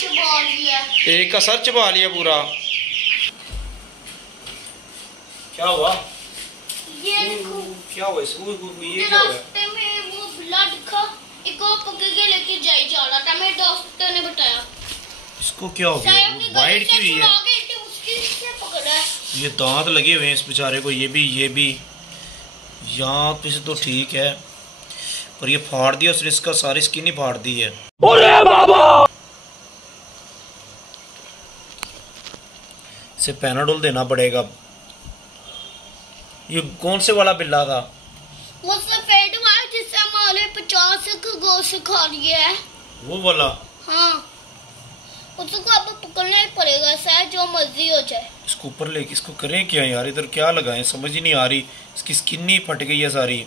चबा लिया। एक का सर चबा लिया पूरा। क्या हुआ? ये देखो क्या हुआ इसको? ये क्या हुआ? रास्ते में वो ब्लड का एक और पकड़ के लेके जाई जा रहा था, मेरे दोस्त ने बताया। इसको क्या हो गया? वाइट की हुई है। पकड़ा है। ये दांत लगे हुए हैं इस बेचारे को। ये भी यहाँ पे से तो ठीक है, पर ये फाड़ दिया उसने, इसका सारी स्किन ही फाड़ दी है। अरे बाबा! इसे पैनाडोल देना पड़ेगा। ये कौन से वाला बिल्ला था? वो सफेद वाला जिससे हमारे 50 का गोश्त खा लिया है। वो वाला? हाँ, उसको अब पकड़ना ही पड़ेगा, शायद जो मर्जी हो जाए। इसको ऊपर लेके इसको करें क्या यार? इधर क्या लगाएं समझ ही नहीं आ रही। इसकी स्किन ही फट गई है सारी।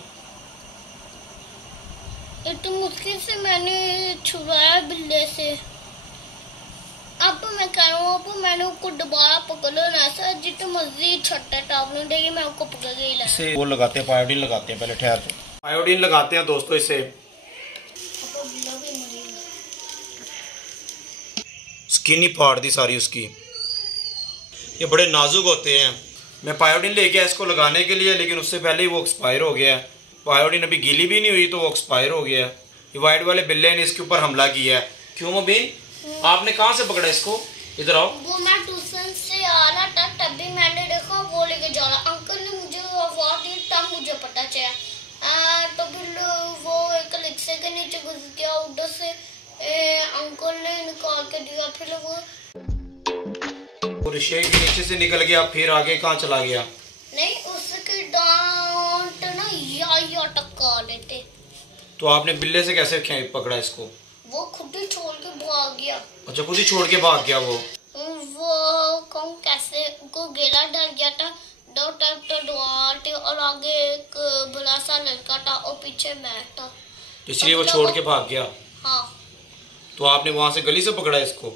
इतनी मुश्किल से मैंने छुड़ाया बिल्ले से। अब मैं कह रहा हूँ, अब मैंने उसको दोबारा पकड़ो ना सर, जितनी मर्जी छट्टा टाप लूं, देखिए मैं उसको पकड़ के ही लाया। इसे वो लगाते हैं, पायोडीन लगाते हैं। पहले ठहर के पायोडीन लगाते हैं दोस्तों इसे। स्किन ही फाड़ दी सारी उसकी। ये बड़े नाजुक होते हैं। मैं पायोडीन लेके आया इसको लगाने के लिए, लेकिन उससे पहले ही वो एक्सपायर हो गया है। पायोडीन अभी गीली भी नहीं हुई तो वो एक्सपायर हो गया है। ये वाइट वाले बिल्ले ने इसके ऊपर हमला किया है। क्यों मुबीन, आपने कहाँ से पकड़ा इसको? इधर आओ। वो मैं ट्यूशन से आ रहा था, तभी मैंने देखा वो लेके जा रहा। अंकल ने मुझे आवाज दी, तब मुझे पता चला। तो फिर वो एक रिक्शे के नीचे घुस गया, उधर से अंकल ने निकाल के दिया। फिर वो रिक्शे के नीचे से निकल गया, फिर आगे कहाँ चला गया? नहीं, उसके दांत ना या टक्का लेते। तो आपने बिल्ले से कैसे पकड़ा इसको? वो खुद ही छोड़ के भाग गया। अच्छा, खुद ही छोड़ के भाग गया वो कौन कैसे को गेला डर गया था। दो टाइप तो द्वार थे और आगे एक बड़ा सा लड़का था और पीछे मैं था, इसलिए वो छोड़ के भाग गया। हाँ। तो आपने वहां से गली से पकड़ा इसको?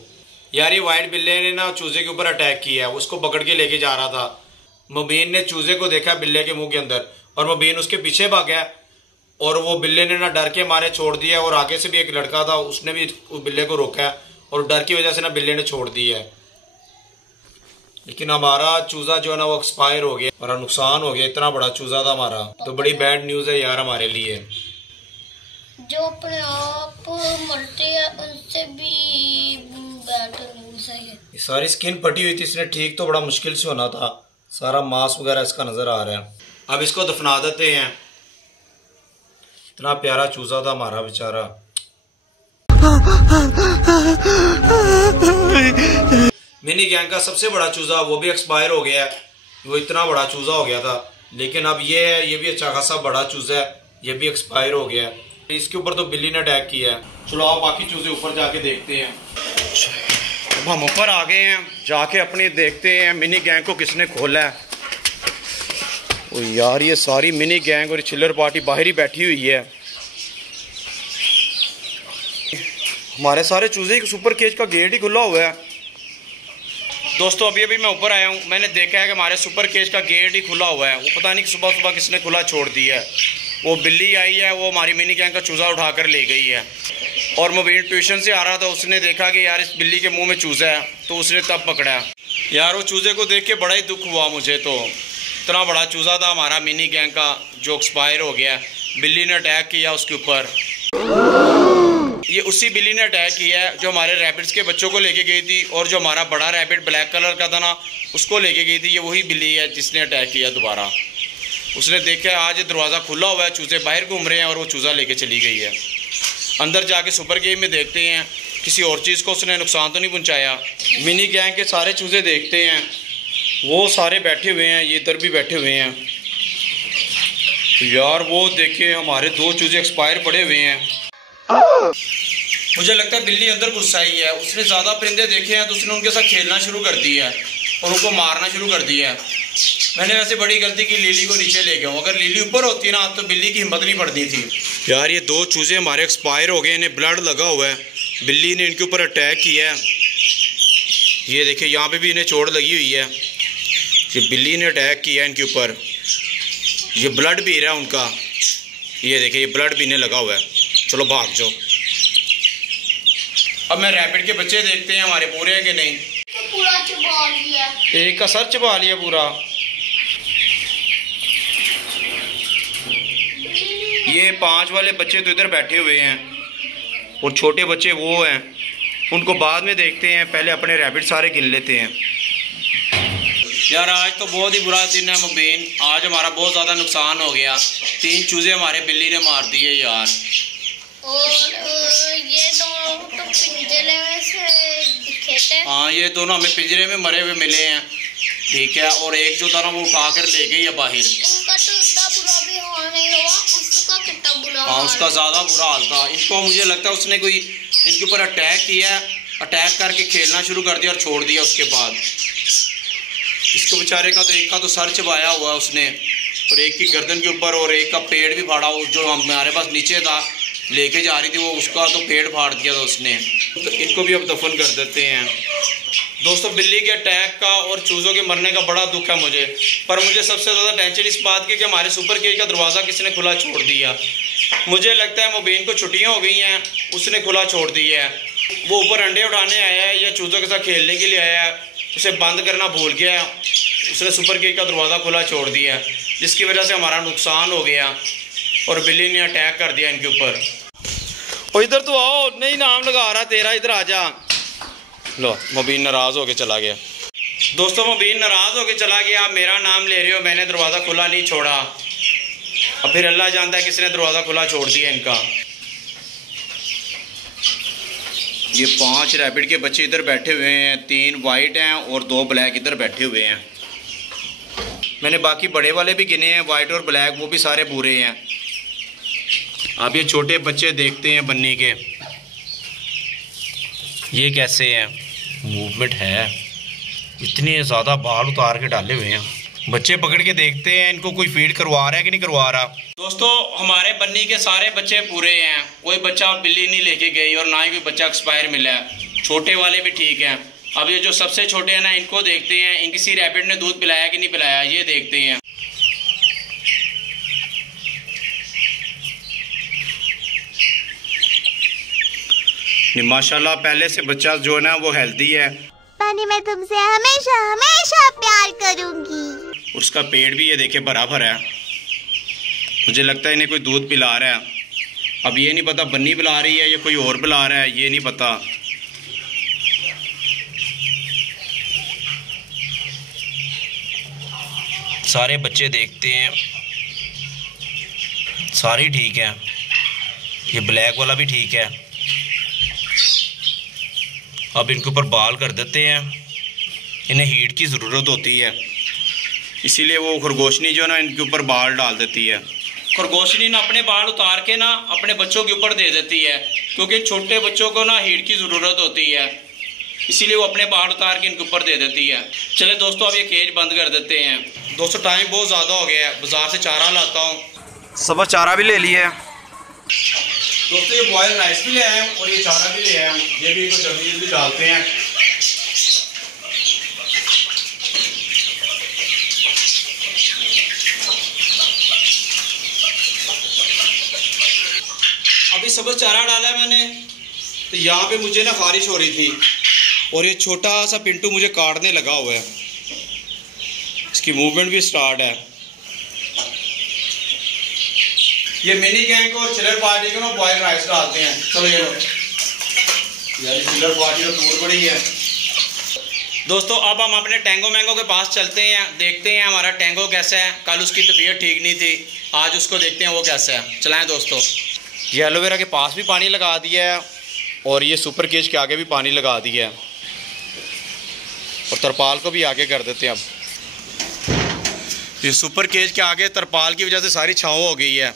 यार ये वाइट बिल्ले ने ना चूजे के ऊपर अटैक किया है। उसको पकड़ के लेके जा रहा था। मुबीन ने चूजे को देखा बिल्ले के मुंह के अंदर, और मुबीन उसके पीछे भाग गया, और वो बिल्ले ने ना डर के मारे छोड़ दिया। और आगे से भी एक लड़का था, उसने भी बिल्ले को रोका, और डर की वजह से ना बिल्ले ने छोड़ दी है। लेकिन हमारा चूजा जो है ना वो एक्सपायर हो गया, हमारा नुकसान हो गया। इतना बड़ा चूजा था हमारा, तो बड़ी बैड न्यूज है यार हमारे लिए। जो अपने आप मरते हैं उनसे भी बैड न्यूज है ये। सारी स्किन फटी हुई थी इसने, ठीक तो बड़ा मुश्किल से होना था। सारा मांस वगैरह इसका नजर आ रहा है। अब इसको दफना देते हैं। इतना प्यारा चूजा था हमारा बेचारा। मिनी गैंग का सबसे बड़ा चूजा वो भी एक्सपायर हो गया है। वो इतना बड़ा चूजा हो गया था, लेकिन अब ये भी अच्छा खासा बड़ा चूजा है, ये भी एक्सपायर हो गया है। इसके ऊपर तो बिल्ली ने अटैक किया है। चलो आओ बाकी चूजे ऊपर जाके देखते हैं। अब हम ऊपर आ गए हैं, जाके अपने देखते हैं मिनी गैंग को किसने खोला है। ओ यार ये सारी मिनी गैंग और चिल्लर पार्टी बाहर ही बैठी हुई है। हमारे सारे चूजे सुपर केज का गेट ही खुला हुआ है। दोस्तों अभी अभी मैं ऊपर आया हूँ, मैंने देखा है कि हमारे सुपर केज का गेट ही खुला हुआ है। वो पता नहीं सुबह सुबह किसने खुला छोड़ दिया है। वो बिल्ली आई है, वो हमारी मिनी गैंग का चूजा उठाकर ले गई है। और मुबीन ट्यूशन से आ रहा था, उसने देखा कि यार इस बिल्ली के मुंह में चूजा है, तो उसने तब पकड़ा। यार वो चूजे को देख के बड़ा ही दुख हुआ मुझे। तो इतना बड़ा चूजा था हमारा मिनी गैंग का जो एक्सपायर हो गया। बिल्ली ने अटैक किया उसके ऊपर। ये उसी बिल्ली ने अटैक किया है जो हमारे रैबिट्स के बच्चों को लेके गई थी, और जो हमारा बड़ा रैबिट ब्लैक कलर का था ना उसको लेके गई थी। ये वही बिल्ली है जिसने अटैक किया दोबारा। उसने देखा आज दरवाज़ा खुला हुआ है, चूजे बाहर घूम रहे हैं, और वो चूज़ा लेके चली गई है। अंदर जाके सुपर गेम में देखते हैं किसी और चीज़ को उसने नुकसान तो नहीं पहुंचाया। मिनी गैंग के सारे चूजे देखते हैं, वो सारे बैठे हुए हैं, ये इधर भी बैठे हुए हैं। यार वो देखिए हमारे 2 चूजे एक्सपायर पड़े हुए हैं। मुझे लगता है बिल्ली अंदर घुस आई है। उसने ज़्यादा परिंदे देखे हैं तो उसने उनके साथ खेलना शुरू कर दिया है और उनको मारना शुरू कर दिया है। मैंने वैसे बड़ी गलती की, लिली को नीचे ले गया हूँ। अगर लिली ऊपर होती ना तो बिल्ली की हिम्मत नहीं पड़ती थी। यार ये 2 चूजे हमारे एक्सपायर हो गए, इन्हें ब्लड लगा हुआ है। बिल्ली ने इनके ऊपर अटैक किया है। ये देखिए यहाँ पे भी इन्हें चोट लगी हुई है। ये बिल्ली ने अटैक किया है इनके ऊपर। ये ब्लड भी रहा है उनका, ये देखिए ये ब्लड भी इन्हें लगा हुआ है। चलो भाग जाओ। अब मैं रैबिट के बच्चे देखते हैं हमारे पूरे हैं कि नहीं। तो पूरा चबा लिया, एक का सर चबा लिया पूरा। ये 5 वाले बच्चे तो इधर बैठे हुए हैं और छोटे बच्चे वो हैं, उनको बाद में देखते हैं, पहले अपने रैबिट सारे गिन लेते हैं। यार आज तो बहुत ही बुरा दिन है मुबीन, आज हमारा बहुत ज़्यादा नुकसान हो गया। 3 चूजे हमारे बिल्ली ने मार दिए यार। और ये दोनों तो पिंजरे में से दिखे थे। हाँ ये दोनों हमें पिंजरे में मरे हुए मिले हैं, ठीक है। और एक जो था ना वो उठा कर ले गई है बाहर। उनका तो इतना बुरा भी हाल नहीं हुआ, उसका कितना बुरा हाँ उसका ज़्यादा बुरा हाल था। इनको मुझे लगता है उसने कोई इनके ऊपर अटैक किया, अटैक करके खेलना शुरू कर दिया और छोड़ दिया। उसके बाद इसको बेचारे का तो एक का तो सर चबाया हुआ है उसने, और एक की गर्दन के ऊपर, और एक का पेड़ भी फाड़ा। जो हमारे पास नीचे था लेके जा रही थी वो, उसका तो पेड़ फाड़ दिया था उसने। तो इनको भी अब दफन कर देते हैं। दोस्तों बिल्ली के अटैक का और चूज़ों के मरने का बड़ा दुख है मुझे, पर मुझे सबसे ज़्यादा टेंशन इस बात की कि हमारे सुपर केज का दरवाज़ा किसने खुला छोड़ दिया। मुझे लगता है मुबीन को छुट्टियाँ हो गई हैं, उसने खुला छोड़ दिया है। वो ऊपर अंडे उठाने आया है या चूज़ों के साथ खेलने के लिए आया है, उसे बंद करना भूल गया, उसने सुपर केज का दरवाज़ा खुला छोड़ दिया, जिसकी वजह से हमारा नुकसान हो गया और बिल्ली ने अटैक कर दिया इनके ऊपर। और इधर तो आओ, नहीं नाम लगा रहा तेरा, इधर आ जा। लो मुबीन नाराज़ होके चला गया। दोस्तों मुबीन नाराज़ होके चला गया, आप मेरा नाम ले रहे हो, मैंने दरवाज़ा खुला नहीं छोड़ा। अब फिर अल्लाह जानता है किसने दरवाज़ा खुला छोड़ दिया इनका। ये 5 रैबिट के बच्चे इधर बैठे हुए हैं, 3 वाइट हैं और 2 ब्लैक इधर बैठे हुए हैं। मैंने बाकी बड़े वाले भी गिने हैं, वाइट और ब्लैक, वो भी सारे पूरे हैं। आप ये छोटे बच्चे देखते हैं बन्नी के, ये कैसे हैं, मूवमेंट है, इतने ज़्यादा बाल उतार के डाले हुए हैं। बच्चे पकड़ के देखते हैं इनको कोई फीड करवा रहा है कि नहीं करवा रहा। दोस्तों हमारे बन्नी के सारे बच्चे पूरे हैं, कोई बच्चा बिल्ली नहीं लेके गई और ना ही कोई बच्चा एक्सपायर मिला है। छोटे वाले भी ठीक हैं। अब ये जो सबसे छोटे हैं ना, इनको देखते हैं, इनकी किसी रैबिट ने दूध पिलाया कि नहीं पिलाया, ये देखते हैं। माशाल्लाह पहले से बच्चा जो है ना वो हेल्दी है। पानी मैं तुमसे हमेशा हमेशा प्यार करूंगी। उसका पेट भी ये देखे भरा भरा है, मुझे लगता है इन्हें कोई दूध पिला रहा है। अब ये नहीं पता बन्नी पिला रही है या कोई और पिला रहा है, ये नहीं पता। सारे बच्चे देखते हैं, सारे ठीक है, ये ब्लैक वाला भी ठीक है। अब इनके ऊपर बाल कर देते हैं, इन्हें हीट की ज़रूरत होती है, इसीलिए वो खरगोशनी जो है ना इनके ऊपर बाल डाल देती है। खरगोशनी ना अपने बाल उतार के ना अपने बच्चों के ऊपर दे देती है, क्योंकि छोटे बच्चों को ना हीट की ज़रूरत होती है, इसीलिए वो अपने बाल उतार के इनके ऊपर दे देती है। चले दोस्तों अब ये केज बंद कर देते हैं। दोस्तों टाइम बहुत ज़्यादा हो गया है, बाज़ार से चारा लाता हूँ। सब चारा भी ले लिया है दोस्तों, ये बॉयल राइस भी ले आए हूँ और ये चारा भी ले आया हूँ, ये भी इनको जल्दी जल्दी डालते हैं। अभी सब चारा डाला है मैंने, तो यहाँ पे मुझे ना खारिश हो रही थी और ये छोटा सा पिंटू मुझे काटने लगा हुआ है, इसकी मूवमेंट भी स्टार्ट है। ये मिनी गैंग और चिलर पार्टी को ना बॉयल राइस डालते हैं। चलो ये लो यार, चिलर पार्टी तो टूर पड़ी है। दोस्तों अब हम अपने टैंगो मैंगो के पास चलते हैं, देखते हैं हमारा टैंगो कैसा है। कल उसकी तबीयत ठीक नहीं थी, आज उसको देखते हैं वो कैसा है। चलाएं दोस्तों। ये एलोवेरा के पास भी पानी लगा दिया है और ये सुपर केज के आगे भी पानी लगा दिया है और तरपाल को भी आगे कर देते हैं। अब ये सुपर केज के आगे तरपाल की वजह से सारी छाँव हो गई है।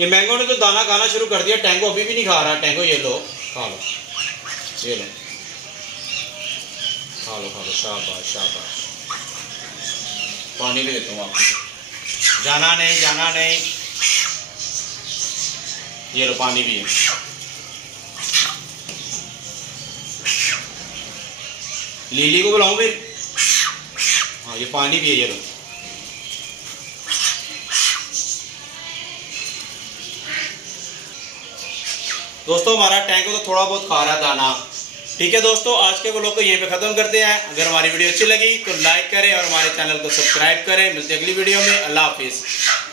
ये मैंगो ने तो दाना खाना शुरू कर दिया, टैंगो अभी भी नहीं खा रहा। टैंगो ये लो, खा लो, ये लो, खा लो, खा लो, शाबाश शाबाश। पानी भी देता हूँ आपको, जाना नहीं, जाना नहीं। ये लो पानी भी है। लीली को बुलाऊं फिर? हाँ ये पानी भी है, ये लो। दोस्तों हमारा टैंक तो थोड़ा बहुत खा रहा है दाना। ठीक है दोस्तों, आज के व्लॉग को यहीं पे ख़त्म करते हैं। अगर हमारी वीडियो अच्छी लगी तो लाइक करें और हमारे चैनल को सब्सक्राइब करें। मिलते हैं अगली वीडियो में। अल्लाह हाफिज़।